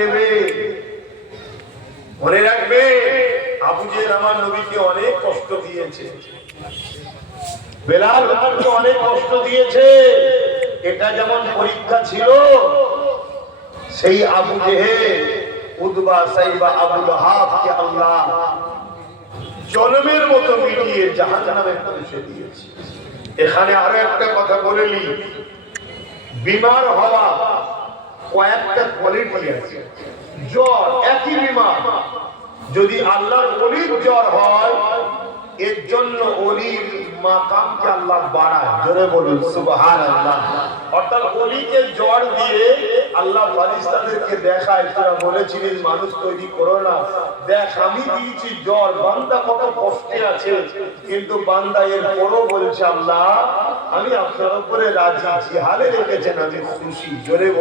নেবে। মনে রাখবে, আবু জেহেল আমার নবীকে অনেক কষ্ট দিয়েছে, বেলাল আমাকে অনেক কষ্ট দিয়েছে। এটা যেমন পরীক্ষা ছিল, সেই আবু জেহেল, উতবা, সাইবা, আবু লাহাবকে আল্লাহ জনমের মতো মিটিয়ে জাহান্নামে পৌঁছে দিয়েছে। এখানে আরো একটা কথা বলে নি, বিমার হওয়া কয়েকটা কোয়ালিটি আছে। জ্বর একই বিমার, যদি আল্লাহর ওলির জ্বর হয়, এর জন্য ওলির মাকামকে আল্লাহ বাড়ায়। জোরে বলুন সুবহানাল্লাহ। অর্থাৎ ওলিকে জ্বর দিয়ে আল্লাহ ফেরেশতাদেরকে দেখায়, তোরা বলেছিলিস মানুষ তৈরি করো না, দেখ আমি দিয়েছি জ্বর, বান্দা কত কষ্টে আছে, কিন্তু বান্দা এর পরও বলছে আল্লাহ আমি আপনার উপরে রাজি, যে হালে রেখেছেন আমি খুশি। জোরে